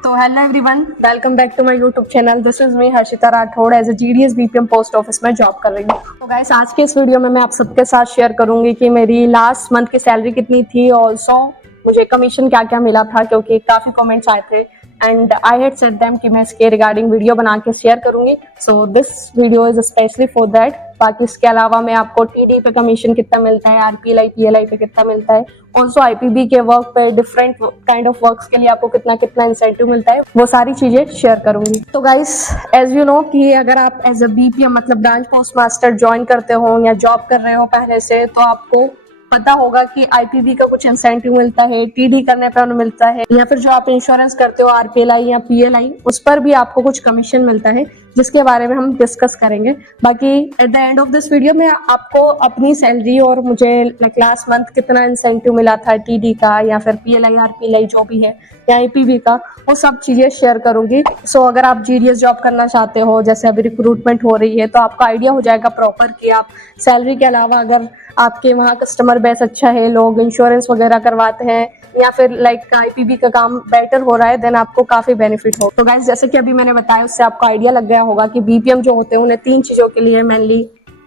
तो hello everyone, welcome back to my YouTube channel. This is me Harshita Rathore as a GDS BPM post office में job कर रही हूँ। तो गाइस, आज के इस वीडियो में मैं आप सबके साथ शेयर करूंगी कि मेरी लास्ट मंथ की सैलरी कितनी थी, ऑल्सो मुझे कमीशन क्या क्या मिला था, क्योंकि काफी कमेंट्स आए थे and I had said them कि मैं इसके रिगार्डिंग वीडियो बना के शेयर करूंगी। So this video is specially for that. बाकी इसके अलावा मैं आपको टीडी पे कमीशन कितना मिलता है, आरपीएलआई पीएलआई पे कितना मिलता है, ऑल्सो आईपीबी के वर्क पे डिफरेंट काइंड ऑफ वर्क्स के लिए आपको कितना कितना इंसेंटिव मिलता है, वो सारी चीजें शेयर करूंगी। तो गाइस, एज यू नो कि अगर आप एज अ बीपीएम मतलब ब्रांच पोस्ट मास्टर ज्वाइन करते हो या जॉब कर रहे हो पहले से, तो आपको पता होगा कि आईपीबी का कुछ इंसेंटिव मिलता है, टीडी करने पर उन्हें मिलता है, या फिर जो आप इंश्योरेंस करते हो आरपीएलआई या पीएलआई, उस पर भी आपको कुछ कमीशन मिलता है, जिसके बारे में हम डिस्कस करेंगे। बाकी at the end of this video में आपको अपनी सैलरी और मुझे लास्ट मंथ कितना इंसेंटिव मिला था टीडी का या फिर पीएलआई आरपीएलआई जो भी है या आईपीबी का, वो सब चीजें शेयर करूंगी। सो अगर आप जीडीएस जॉब करना चाहते हो, जैसे अभी रिक्रूटमेंट हो रही है, तो आपको आइडिया हो जाएगा प्रॉपर कि आप सैलरी के अलावा अगर आपके वहाँ कस्टमर बेस अच्छा है, लोग इंश्योरेंस वगैरह करवाते हैं, या फिर लाइक आईपीबी का काम बेटर हो रहा है, देन आपको काफी बेनिफिट हो। तो गाइस, जैसे कि अभी मैंने बताया, उससे आपको आइडिया लग गया होगा कि बीपीएम जो होते हैं उन्हें 3 चीजों के लिए मेनली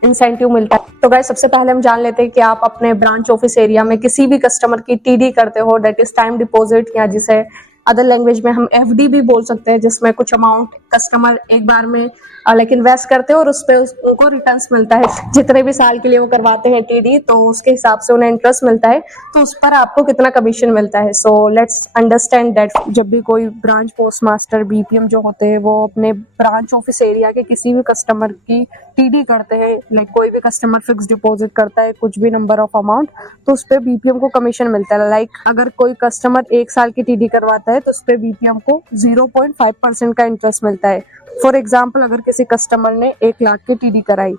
इंसेंटिव मिलता है। तो गाइस, सबसे पहले हम जान लेते हैं कि आप अपने ब्रांच ऑफिस एरिया में किसी भी कस्टमर की टीडी करते हो, डेट इज टाइम डिपॉजिट, या जिसे अदर लैंग्वेज में हम एफडी भी बोल सकते हैं, जिसमें कुछ अमाउंट कस्टमर एक बार में लाइक इन्वेस्ट करते हैं और उस पे उनको रिटर्न्स मिलता है। जितने भी साल के लिए वो करवाते हैं टीडी, तो उसके हिसाब से उन्हें इंटरेस्ट मिलता है, तो उस पर आपको कितना कमीशन मिलता है। So let's understand that. जब भी कोई ब्रांच पोस्ट मास्टर बीपीएम जो होते हैं वो अपने ब्रांच ऑफिस एरिया के किसी भी कस्टमर की टीडी करते हैं, लाइक कोई भी कस्टमर फिक्स डिपॉजिट करता है कुछ भी नंबर ऑफ अमाउंट, तो उस पर बीपीएम को कमीशन मिलता है। लाइक अगर कोई कस्टमर 1 साल की टीडी करवाता है तो उस पर बीपीएम को 0.5% का इंटरेस्ट मिलता है। फॉर एग्जाम्पल, अगर किसी कस्टमर ने 1 लाख की टीडी कराई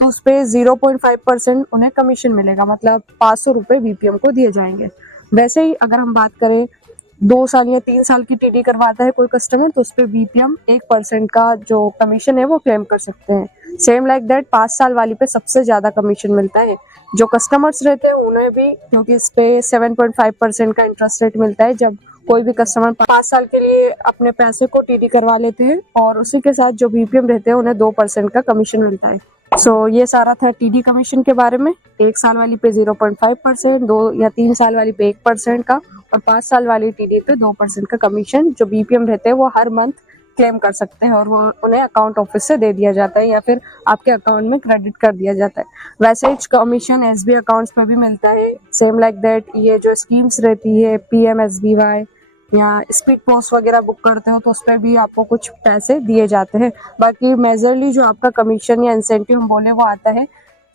तो उस पे 0.5% उन्हें कमीशन मिलेगा, मतलब 500 रुपए बीपीएम को दिए जाएंगे। वैसे ही अगर हम बात करें 2 साल या 3 साल की टीडी करवाता है कोई कस्टमर, तो उस पे बीपीएम 1% का जो कमीशन है वो क्लेम कर सकते हैं। सेम लाइक दैट 5 साल वाली पे सबसे ज्यादा कमीशन मिलता है। जो कस्टमर्स रहते हैं उन्हें भी, क्योंकि इस पे 7.5% का इंटरेस्ट रेट मिलता है जब कोई भी कस्टमर 5 साल के लिए अपने पैसे को टीडी करवा लेते हैं, और उसी के साथ जो बीपीएम रहते हैं उन्हें 2% का कमीशन मिलता है। सो ये सारा था टीडी कमीशन के बारे में। 1 साल वाली पे 0.5%, 2 या 3 साल वाली पे 1% का, और 5 साल वाली टीडी पे 2% का कमीशन जो बीपीएम रहते हैं वो हर मंथ क्लेम कर सकते हैं, और वो उन्हें अकाउंट ऑफिस से दे दिया जाता है या फिर आपके अकाउंट में क्रेडिट कर दिया जाता है। वैसे ही कमीशन एसबी अकाउंट्स पे भी मिलता है, सेम लाइक दैट। ये जो स्कीम्स रहती है पीएमएसबीवाई या स्पीड पोस्ट वगैरह बुक करते हो, तो उस पर भी आपको कुछ पैसे दिए जाते हैं। बाकी मेजरली जो आपका कमीशन या इंसेंटिव हम बोले वो आता है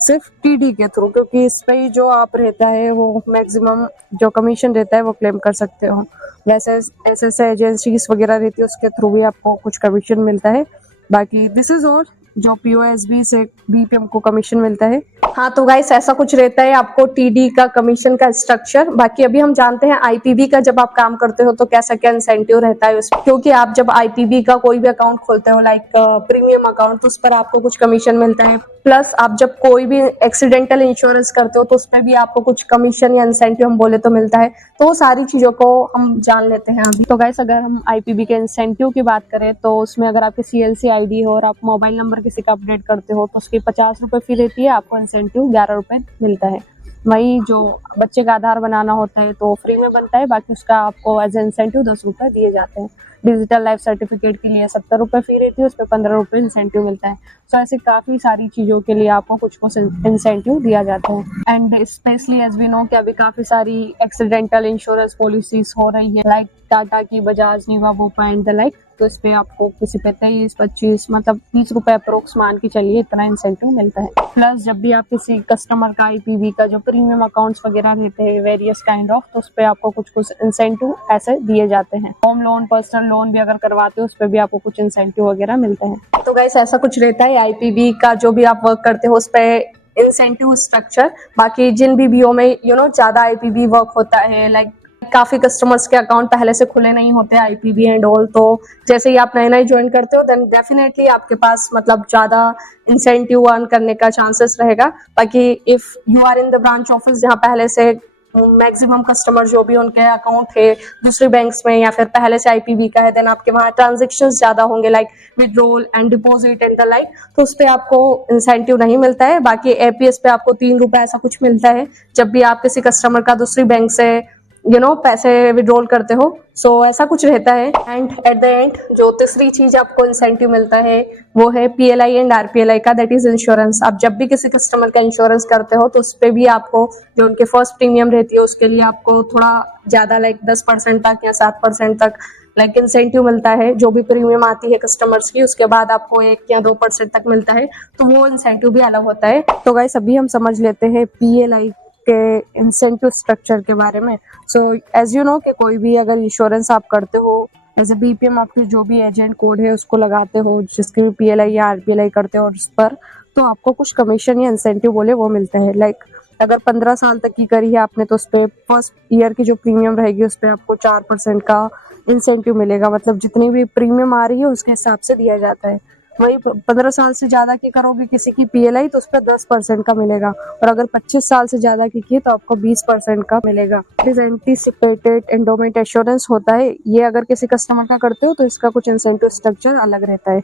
सिर्फ टीडी के थ्रू, क्योंकि इस पे जो आप रहता है वो मैक्सिमम जो कमीशन रहता है वो क्लेम कर सकते हो। वैसे ऐसे एजेंसीज वगैरह रहती है उसके थ्रू भी आपको कुछ कमीशन मिलता है। बाकी दिस इज ऑल जो पीओएसबी से बीपीएम को कमीशन मिलता है। हाँ, तो गाइस, ऐसा कुछ रहता है आपको टीडी का कमीशन का स्ट्रक्चर। बाकी अभी हम जानते हैं आईपीबी का जब आप काम करते हो तो कैसा क्या इंसेंटिव रहता है उसमें, क्योंकि आप जब आईपीबी का कोई भी अकाउंट खोलते हो, लाइक प्रीमियम अकाउंट, तो उस पर आपको कुछ कमीशन मिलता है। प्लस आप जब कोई भी एक्सीडेंटल इंश्योरेंस करते हो तो उस पर भी आपको कुछ कमीशन या इंसेंटिव हम बोले तो मिलता है। तो सारी चीजों को हम जान लेते हैं अभी। तो गाइस, अगर हम आईपीबी के इंसेंटिव की बात करें तो उसमें अगर आपकी सीएलसी आईडी हो और आप मोबाइल नंबर किसी का अपडेट करते हो तो उसकी 50 रुपए फी रहती है, आपको इंसेंटिव 11 रुपए मिलता है। वही जो बच्चे का आधार बनाना होता है तो फ्री में बनता है, बाकी उसका आपको एज इंसेंटिव 10 रुपए दिए जाते हैं। डिजिटल लाइफ सर्टिफिकेट के लिए 70 रुपए फी रहती है, उस पर 15 रुपए इंसेंटिव मिलता है। तो ऐसे काफी सारी चीजों के लिए आपको कुछ कुछ इंसेंटिव दिया जाता है। And specially as we know कि अभी काफी सारी एक्सीडेंटल इंश्योरेंस पॉलिसीज हो रही है, लाइक टाटा की, बजाज, नीवा, बोपा एंड द लाइक। तो इस पे आपको किसी पे 23-25 मतलब 30 रुपए अप्रोक्स मान के चलिए, इतना इंसेंटिव मिलता है। प्लस जब भी आप किसी कस्टमर का आईपीबी का जो प्रीमियम अकाउंट्स वगैरह रहते हैं वेरियस काइंड ऑफ, तो उस पे आपको कुछ कुछ इंसेंटिव ऐसे दिए जाते हैं। होम लोन, पर्सनल लोन भी अगर करवाते हो उस पे भी आपको कुछ इंसेंटिव वगैरह मिलते हैं। तो गाइस, ऐसा कुछ रहता है आईपीबी का जो भी आप वर्क करते हो उस पे इंसेंटिव स्ट्रक्चर। बाकी जिन भी बीओ में ज्यादा आईपीबी वर्क होता है, लाइक काफी कस्टमर्स के अकाउंट पहले से खुले नहीं होते आईपीबी एंड ऑल, तो जैसे ही आप नए नए ज्वाइन करते हो देन डेफिनेटली आपके पास मतलब ज्यादा इंसेंटिव अर्न करने का चांसेस रहेगा। बाकी if you are in the branch office जहाँ पहले से मैक्सिमम कस्टमर जो भी उनके अकाउंट है दूसरे बैंक्स में या फिर पहले से आईपीबी का है, देन आपके वहाँ ट्रांजेक्शन ज्यादा होंगे like withdrawal and deposit and the like, तो उस पर आपको इंसेंटिव नहीं मिलता है। बाकी एपीएस पे आपको 3 रुपए ऐसा कुछ मिलता है जब भी आप किसी कस्टमर का दूसरी बैंक से पैसे विड्रॉल करते हो। सो ऐसा कुछ रहता है। एंड एट द एंड जो तीसरी चीज आपको इंसेंटिव मिलता है वो है पीएलआई एंड आरपीएलआई का, दैट इज इंश्योरेंस। आप जब भी किसी कस्टमर का इंश्योरेंस करते हो तो उस पर भी आपको जो उनके फर्स्ट प्रीमियम रहती है उसके लिए आपको थोड़ा ज्यादा लाइक 10% तक या 7% तक लाइक इंसेंटिव मिलता है। जो भी प्रीमियम आती है कस्टमर्स की उसके बाद आपको 1 या 2% तक मिलता है, तो वो इंसेंटिव भी अलग होता है। तो गाइस अभी हम समझ लेते हैं पीएलआई के इंसेंटिव स्ट्रक्चर के बारे में। सो एज यू नो कि कोई भी अगर इंश्योरेंस आप करते हो एज ए बीपीएम, आपके जो भी एजेंट कोड है उसको लगाते हो, जिसके भी पीएलआई या आरपीएलआई करते हो और उस पर, तो आपको कुछ कमीशन या इंसेंटिव बोले वो मिलता है। लाइक अगर 15 साल तक की करी है आपने तो उस पर फर्स्ट ईयर की जो प्रीमियम रहेगी उस पर आपको 4% का इंसेंटिव मिलेगा। मतलब जितनी भी प्रीमियम आ रही है उसके हिसाब से दिया जाता है। वही 15 साल से ज्यादा की करोगे किसी की पीएलआई तो उस पर 10% का मिलेगा, और अगर 25 साल से ज्यादा की तो आपको 20% का मिलेगा। एंटीसिपेटेड एंडोमेंट एश्योरेंस होता है, ये अगर किसी कस्टमर का करते हो तो इसका कुछ इंसेंटिव स्ट्रक्चर अलग रहता है।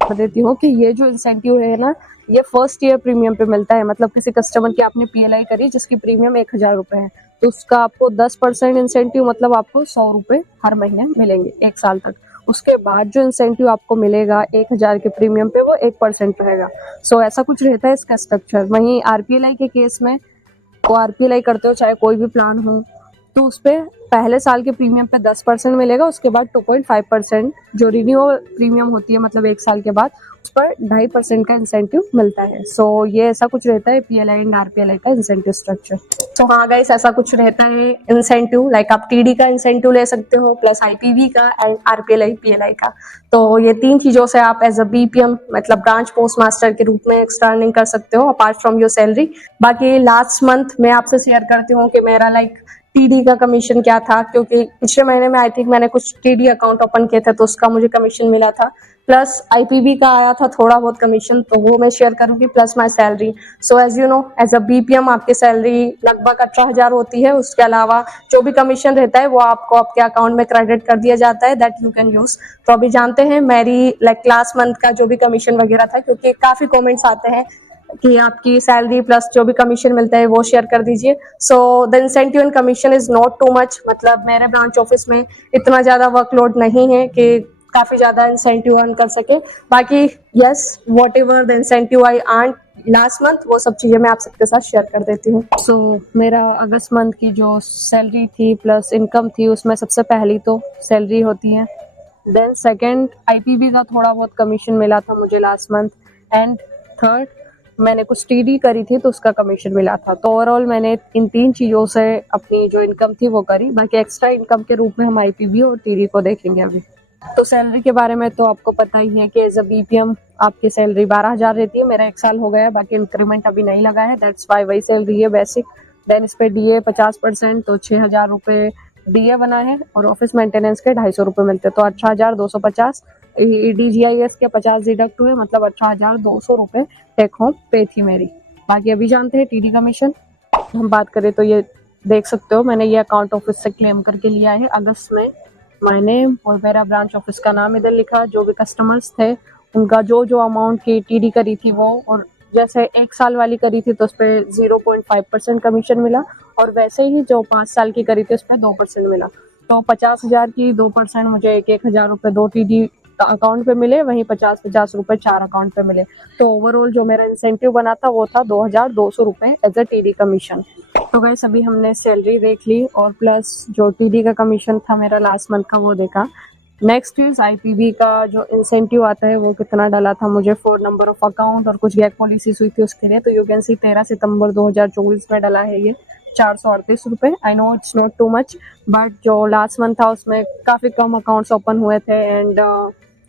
बता देती हूँ कि ये जो इंसेंटिव है ना, ये फर्स्ट ईयर प्रीमियम पे मिलता है। मतलब किसी कस्टमर की आपने पीएलआई करी जिसकी प्रीमियम 1000 रुपए है, तो उसका आपको 10% इंसेंटिव, मतलब आपको 100 रुपए हर महीने मिलेंगे 1 साल तक। उसके बाद जो इंसेंटिव आपको मिलेगा 1000 के प्रीमियम पे वो 1% रहेगा। सो ऐसा कुछ रहता है इसका स्ट्रक्चर। वहीं आरपीएलआई के केस में, वो आरपीएलआई करते हो चाहे कोई भी प्लान हो, तो उस पर पहले साल के प्रीमियम पे 10% मिलेगा, उसके बाद 2.5% जो रिन्यूअल प्रीमियम होती है मतलब 1 साल के बाद उस पर 2.5% का इंसेंटिव मिलता है। सो ये ऐसा कुछ रहता है पीएलआई एंड आरपीएलआई का इंसेंटिव स्ट्रक्चर। तो हाँ गाइस, ऐसा कुछ रहता है इंसेंटिव। लाइक आप टीडी का इंसेंटिव ले सकते हो प्लस आईपीवी का एंड आरपीएलआई पीएलआई का। तो ये 3 चीजों से आप एज अ बीपीएम मतलब ब्रांच पोस्ट मास्टर के रूप में एक्स्ट्रा अर्निंग कर सकते हो अपार्ट फ्रॉम योर सैलरी। बाकी लास्ट मंथ मैं आपसे शेयर करती हूँ कि मेरा लाइक टीडी का कमीशन क्या था, क्योंकि पिछले महीने में आई थिंक मैंने कुछ टीडी अकाउंट ओपन किए थे तो उसका मुझे कमीशन मिला था, प्लस आईपीबी का आया था थोड़ा बहुत कमीशन, तो वो मैं शेयर करूंगी plus my salary. So as you know as a BPM आपकी सैलरी लगभग 18,000 होती है। उसके अलावा जो भी कमीशन रहता है वो आपको आपके अकाउंट में क्रेडिट कर दिया जाता है, दैट यू कैन यूज। तो अभी जानते हैं मेरी लाइक लास्ट मंथ का जो भी कमीशन वगैरह था, क्योंकि काफी कॉमेंट्स आते हैं कि आपकी सैलरी प्लस जो भी कमीशन मिलता है वो शेयर कर दीजिए। So the incentive and commission is not too much. मतलब मेरे ब्रांच ऑफिस में इतना ज्यादा वर्कलोड नहीं है कि काफी ज्यादा इंसेंटिव अर्न कर सके। बाकी yes, what ever the incentive I earn last month वो सब चीजें मैं आप सबके साथ शेयर कर देती हूँ। सो मेरा अगस्त मंथ की जो सैलरी थी प्लस इनकम थी उसमें सबसे पहली तो सैलरी होती है, देन सेकेंड आईपीबी का थोड़ा बहुत कमीशन मिला था मुझे लास्ट मंथ, एंड थर्ड मैंने कुछ टीडी करी थी तो उसका कमीशन मिला था। तो ओवरऑल मैंने इन 3 चीजों से अपनी जो इनकम थी वो करी। बाकी एक्स्ट्रा इनकम के रूप में हम आईपीबी और टीडी को देखेंगे अभी। तो सैलरी के बारे में तो आपको पता ही है कि एज अ बीपीएम आपकी सैलरी 12,000 रहती है। मेरा 1 साल हो गया, बाकी इंक्रीमेंट अभी नहीं लगा है, दैट्स वाई वही सैलरी है बेसिक। देन इस पे डीए 50% तो 6,000 रुपये डीए बना है, और ऑफिस मेंटेनेंस के 250 रुपये मिलते हैं, तो 18,250। डीजीआईएस के 50 डिडक्ट हुए, मतलब 18,200 रुपये टेक होम पे थी मेरी। बाकी अभी जानते हैं टीडी कमीशन। हम बात करें तो ये देख सकते हो मैंने ये अकाउंट ऑफिस से क्लेम करके लिया है अगस्त में। मैंने और मेरा ब्रांच ऑफिस का नाम इधर लिखा, जो भी कस्टमर्स थे उनका जो जो अमाउंट की टीडी करी थी वो, और जैसे 1 साल वाली करी थी तो उस पर 0.5% कमीशन मिला, और वैसे ही जो 5 साल की करी थी उस पर 2% मिला। तो 50,000 की 2% मुझे 1,000 रुपये 2 टीडी अकाउंट पे मिले, वहीं 50-50 रुपए 4 अकाउंट पे मिले। तो ओवरऑल जो मेरा इंसेंटिव बना था वो था 2,200 रुपए एज अ टीडी कमीशन। तो गाइस अभी हमने सैलरी देख ली और प्लस जो टीडी का कमीशन था मेरा लास्ट मंथ का वो देखा। नेक्स्ट इज आईपीबी का जो इंसेंटिव आता है वो कितना डाला था मुझे फॉर नंबर ऑफ अकाउंट और कुछ गैप पॉलिसीज हुई थी उसके लिए। तो यू कैन सी 13 सितंबर 2024 में डाला है ये 438 रुपये। I know it's not too much, but जो लास्ट मंथ था उसमें काफ़ी कम अकाउंट्स ओपन हुए थे, एंड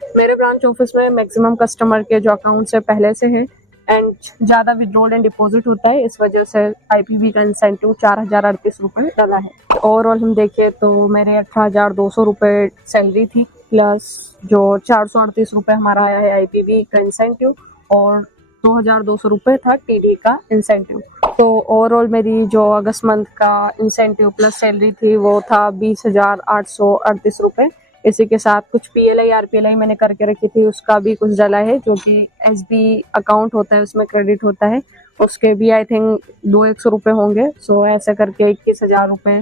मेरे ब्रांच ऑफिस में मैक्सिमम कस्टमर के जो अकाउंट्स है पहले से है, एंड ज़्यादा विड्रॉल एंड डिपॉजिट होता है, इस वजह से आईपीबी का इंसेंटिव 4,038 रुपये डाला है। ओवरऑल हम देखें तो मेरे 18,200 रुपये सैलरी थी, प्लस जो 438 रुपये हमारा आया है आईपीबी का इंसेंटिव, और 2,200 रुपये था टीडी का इंसेंटिव। तो ओवरऑल मेरी जो अगस्त मंथ का इंसेंटिव प्लस सैलरी थी वो था 20,838 रुपये। इसी के साथ कुछ PLI RPLI मैंने करके रखी थी, उसका भी कुछ डला है, जो कि SB अकाउंट होता है उसमें क्रेडिट होता है, उसके भी आई थिंक 200 रुपये होंगे। सो ऐसे करके 21,000 रुपये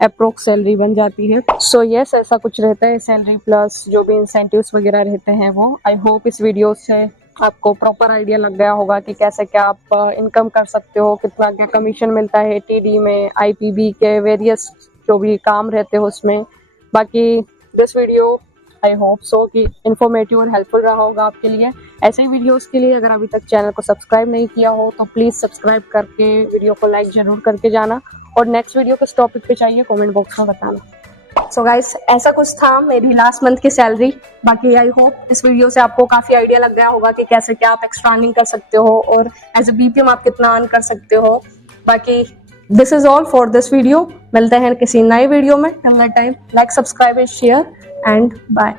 अप्रोक्स सैलरी बन जाती है। सो यस, ऐसा कुछ रहता है सैलरी प्लस जो भी इंसेंटिव्स वगैरह रहते हैं वो। आई होप इस वीडियो से आपको प्रॉपर आइडिया लग गया होगा कि कैसे क्या आप इनकम कर सकते हो, कितना क्या कमीशन मिलता है TD में, IPB के वेरियस जो भी काम रहते हो उसमें। बाकी this video I hope so कि इन्फॉर्मेटिव और हेल्पफुल रहा होगा आपके लिए। ऐसे ही वीडियोस के लिए अगर अभी तक चैनल को सब्सक्राइब नहीं किया हो तो प्लीज़ सब्सक्राइब करके वीडियो को लाइक ज़रूर करके जाना, और नेक्स्ट वीडियो किस टॉपिक पे चाहिए कमेंट बॉक्स में बताना। सो गाइस, ऐसा कुछ था मेरी लास्ट मंथ की सैलरी। बाकी आई होप इस वीडियो से आपको काफ़ी आइडिया लग गया होगा कि कैसे क्या आप एक्स्ट्रा अर्निंग कर सकते हो और एज ए BPM आप कितना अर्न कर सकते हो। बाकी this is all for this video. मिलते हैं किसी नए वीडियो में। Till that time, like, subscribe and share and bye.